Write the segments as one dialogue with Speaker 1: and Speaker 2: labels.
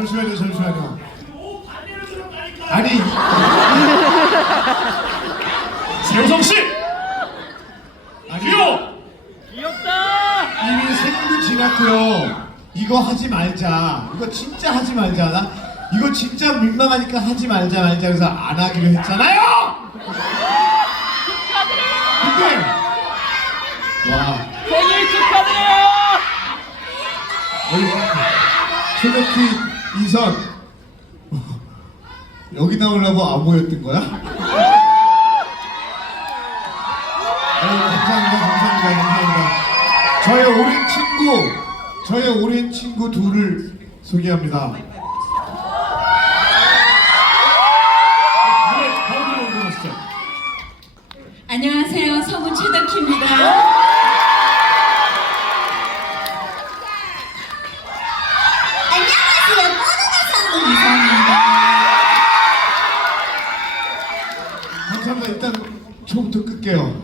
Speaker 1: 잠시만요, 잠시만요. 아니,
Speaker 2: 세우성 씨,
Speaker 1: 아니
Speaker 2: 귀여워.
Speaker 1: 이미 생도 지났고요. 이거 하지 말자. 이거 진짜 하지 말자. 나 이거 진짜 민망하니까 하지 말자 말자 그래서 안 하기로 했잖아요. 근데 와
Speaker 3: 생일 축하드려요!
Speaker 1: 여기 최덕희 이선 여기 나오려고 안 모였던 거야? 감사합니다, 감사합니다, 감사합니다. 저의 오랜 친구, 저의 오랜 친구 둘을 소개합니다. 끌게요.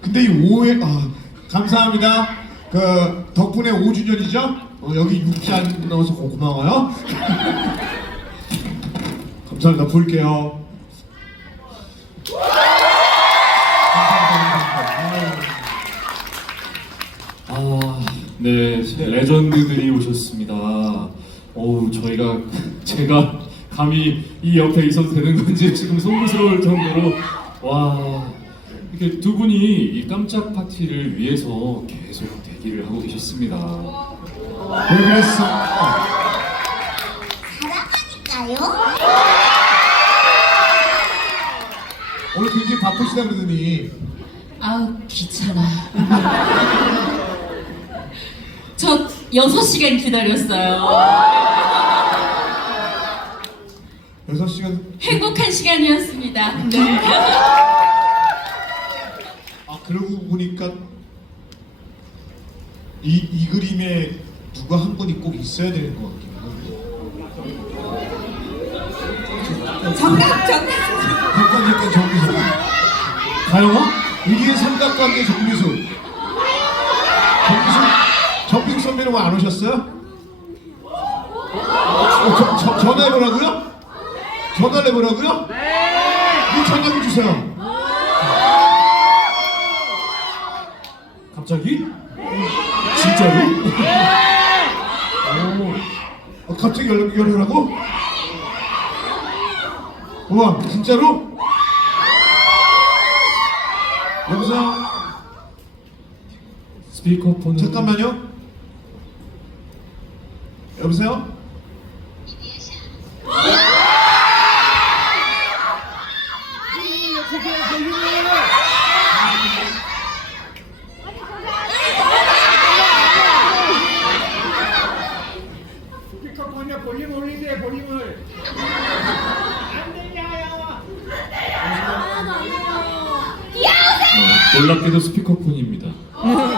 Speaker 1: 근데 이 오해, 아, 감사합니다. 그 덕분에 5주년이죠? 어, 여기 육잔 넣어서 고마워요. 감사합니다. 볼게요.
Speaker 2: 아, 네, 레전드들이 오셨습니다. 어우, 저희가 제가 감히 이 옆에 있어도 되는 건지 지금 송구스러울 정도로 와 이렇게 두 분이 이 깜짝 파티를 위해서 계속 대기를 하고 계셨습니다.
Speaker 1: 왜 그랬어? 어.
Speaker 4: 사랑하니까요.
Speaker 1: 오늘 굉장히 바쁘시다 그러더니
Speaker 4: 아우 귀찮아. 저 6시간 기다렸어요.
Speaker 1: 6시간
Speaker 4: 행복한 시간이었습니다. 네.
Speaker 1: 아 그러고 보니까 이, 이 그림에 누가 한 분이 꼭 있어야 되는 것 같긴 한데
Speaker 4: 정답 정답.
Speaker 1: 삼각관계 정미수
Speaker 2: 가영아?
Speaker 1: 우리의 삼각관계 정미수 정미수 정미수 선배는 왜 안 오셨어요? 어, 저, 저, 전화해보라고요? 전화를 해보라고요? 네! 전화 좀 주세요
Speaker 2: 갑자기? 진짜로?
Speaker 1: 어, 갑자기 연락, 연락하고? 우와, 진짜로? 여보세요?
Speaker 2: 스피커폰
Speaker 1: 잠깐만요. 여보세요?
Speaker 5: 스피커폰에 볼륨 올리세요 볼륨을 안 들려요
Speaker 2: 어, 놀랍게도 스피커폰입니다.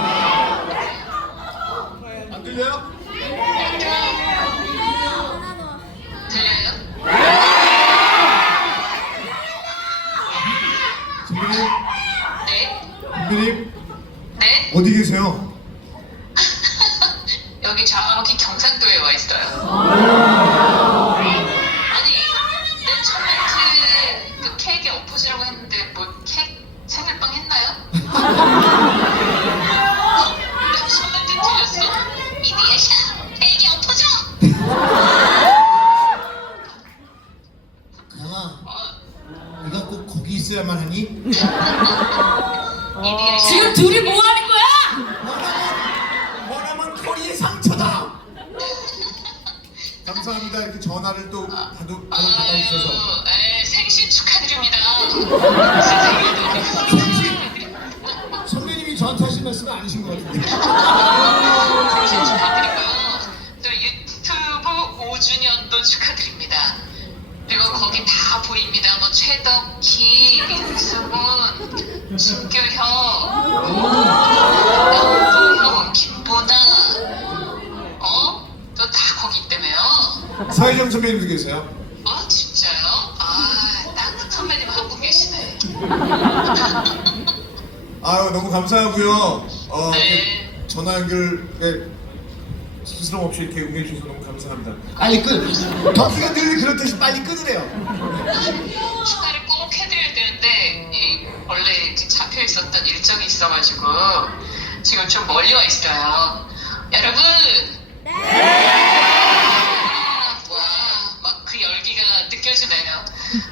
Speaker 1: 감사합니다. 이렇게 전화를 또 바로 받아주셔서.
Speaker 6: 아유, 에, 생신 축하드립니다.
Speaker 1: 선배님이 저한테 하신 말씀은 아니신 것 같은데.
Speaker 6: 생신 축하드리고요. 또 유튜브 5주년도 축하드립니다. 그리고 거기 다 보입니다. 뭐 최덕희, 민수문, 신규형,
Speaker 1: 사회정 선배님도 계세요?
Speaker 6: 어 진짜요? 아, 딱 선배님 한 분 계시네.
Speaker 1: 아유 너무 감사하고요. 어,
Speaker 6: 네.
Speaker 1: 전화 연결에 스스럼 없이 이렇게 응해 주셔서 너무 감사합니다. 빨리 끊. 덕기가 늘 그렇듯이 빨리 끊으래요.
Speaker 6: 축하를 꼭 해드려야 되는데 이 원래 이렇게 잡혀 있었던 일정이 있어가지고 지금 좀 멀리 와 있어요. 여러분. 와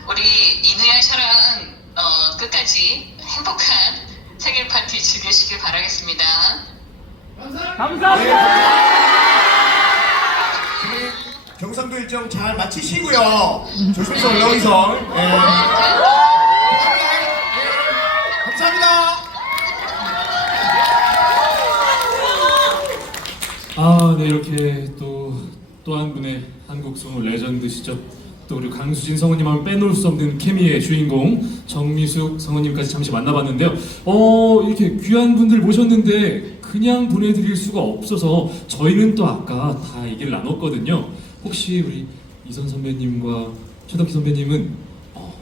Speaker 6: 우리 이누야 샤랑 어, 끝까지 행복한 생일 파티 즐기시길 바라겠습니다.
Speaker 1: 지금 경상도 일정 잘 마치시고요. 조심해서 올라오이서. 예. 네. 감사합니다.
Speaker 2: 아, 네 이렇게 또 또 한 분의 한국 성우 레전드시죠. 또 우리 강수진 성우님 하면 빼놓을 수 없는 케미의 주인공 정미숙 성우님까지 잠시 만나봤는데요. 어 이렇게 귀한 분들 모셨는데 그냥 보내드릴 수가 없어서 저희는 또 아까 다 얘기를 나눴거든요. 혹시 우리 이선 선배님과 최덕희 선배님은 어,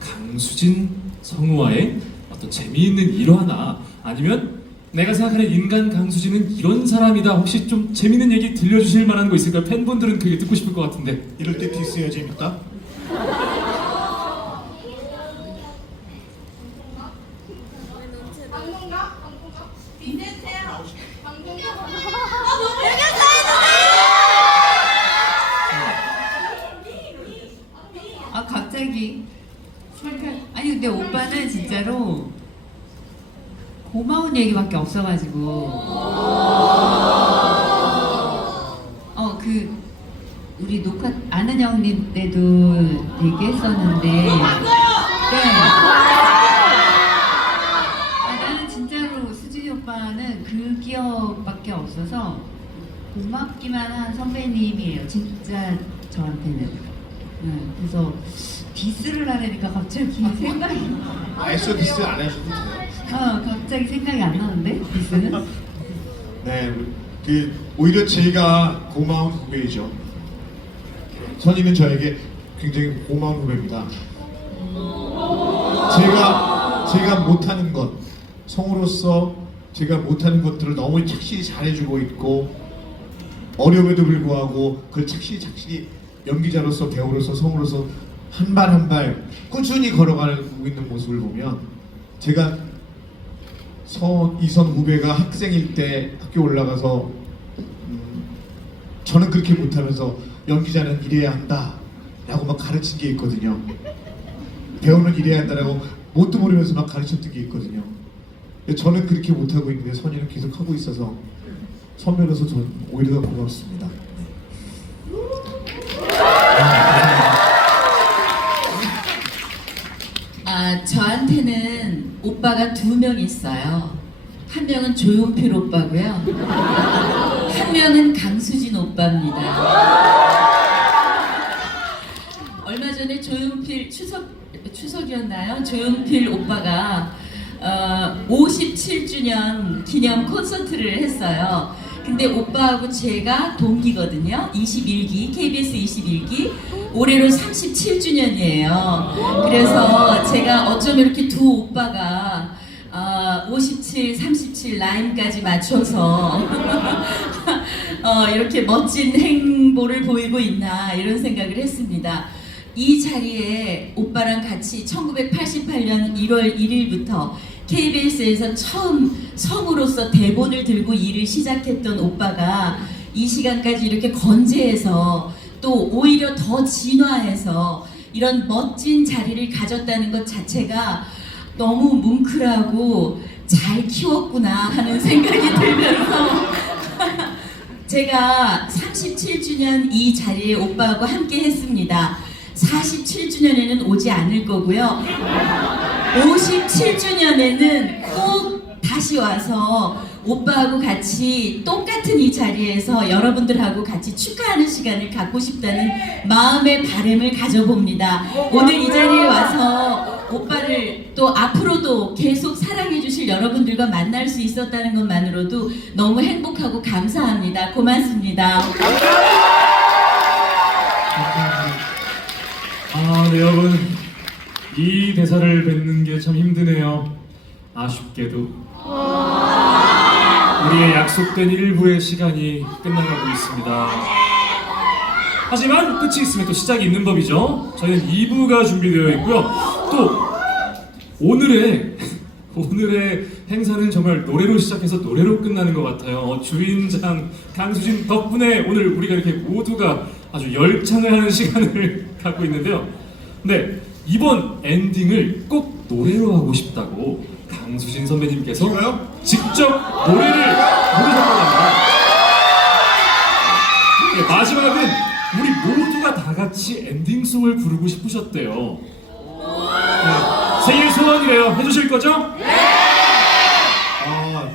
Speaker 2: 강수진 성우와의 어떤 재미있는 일화나 아니면 내가 생각하는 인간 강수진은 이런 사람이다. 혹시 좀 재밌는 얘기 들려주실 만한 거 있을까요? 팬분들은 그게 듣고 싶을 것 같은데.
Speaker 1: 이럴 때 디스해야 재밌다.
Speaker 7: 아 갑자기 설득 아니 근데 오빠는 진짜로 얘기밖에 없어가지고. 어 그 우리 녹화 아는 형님 때도 얘기했었는데. 네. 아, 나는 진짜로 수진이 오빠는 그 기억밖에 없어서 고맙기만 한 선배님이에요. 진짜 저한테는. 네, 그래서 디스를 하려니까 갑자기 생각이
Speaker 1: 애써 디스 안 하셔도 돼요.
Speaker 7: 어 갑자기 생각이 안 나는데 디스는
Speaker 1: 네, 그 오히려 제가 고마운 후배이죠. 선이는 저에게 굉장히 고마운 후배입니다. 제가 제가 못하는 것, 성우로서 제가 못하는 것들을 너무 착실히 잘해주고 있고 어려움에도 불구하고 그걸 착실히 착실히 연기자로서 배우로서 성우로서 한 발 한 발 꾸준히 걸어가고 있는 모습을 보면 제가 서 이선 후배가 학생일 때 학교 올라가서 음, 저는 그렇게 못하면서 연기자는 이래야 한다 라고 막 가르친 게 있거든요. 배우는 이래야 한다라고 뭣도 모르면서 막 가르쳤던 게 있거든요. 저는 그렇게 못하고 있는데 선이는 계속 하고 있어서 선배로서 전 오히려 더 고맙습니다.
Speaker 4: 오빠가 두 명 있어요. 한 명은 조용필 오빠고요. 한 명은 강수진 오빠입니다. 얼마 전에 조용필 추석 추석이었나요? 조용필 오빠가 어, 57주년 기념 콘서트를 했어요. 근데 오빠하고 제가 동기거든요. 21기 KBS 21기 올해로 37주년이에요. 그래서 제가 어쩜 이렇게 두 오빠가 아, 57, 37 라인까지 맞춰서 어, 이렇게 멋진 행보를 보이고 있나 이런 생각을 했습니다. 이 자리에 오빠랑 같이 1988년 1월 1일부터 KBS에서 처음 성우로서 대본을 들고 일을 시작했던 오빠가 이 시간까지 이렇게 건재해서 또 오히려 더 진화해서 이런 멋진 자리를 가졌다는 것 자체가 너무 뭉클하고 잘 키웠구나 하는 생각이 들면서 제가 37주년 이 자리에 오빠하고 함께 했습니다. 47주년에는 오지 않을 거고요. 57주년에는 꼭 다시 와서 오빠하고 같이 똑같은 이 자리에서 여러분들하고 같이 축하하는 시간을 갖고 싶다는 마음의 바람을 가져봅니다. 오늘 이 자리에 와서 오빠를 또 앞으로도 계속 사랑해 주실 여러분들과 만날 수 있었다는 것만으로도 너무 행복하고 감사합니다. 고맙습니다.
Speaker 2: 아, 네 여러분 이 대사를 뱉는 게 참 힘드네요. 아쉽게도. 네, 우리의 약속된 1부의 시간이 끝나가고 있습니다. 하지만 끝이 있으면 또 시작이 있는 법이죠. 저희는 2부가 준비되어 있고요. 또 오늘의 오늘의 행사는 정말 노래로 시작해서 노래로 끝나는 것 같아요. 어, 주인장 강수진 덕분에 오늘 우리가 이렇게 모두가 아주 열창을 하는 시간을 갖고 있는데요. 네 이번 엔딩을 꼭 노래로 하고 싶다고 강수진 선배님께서
Speaker 1: 이거요?
Speaker 2: 직접 노래를 부르셨다고 합니다. 네, 마지막은 우리 모두가 다 같이 엔딩송을 부르고 싶으셨대요. 네, 생일 소원이래요. 해주실 거죠?
Speaker 1: 아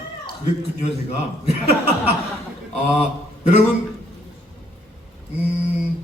Speaker 1: 그랬군요 제가 아 여러분 음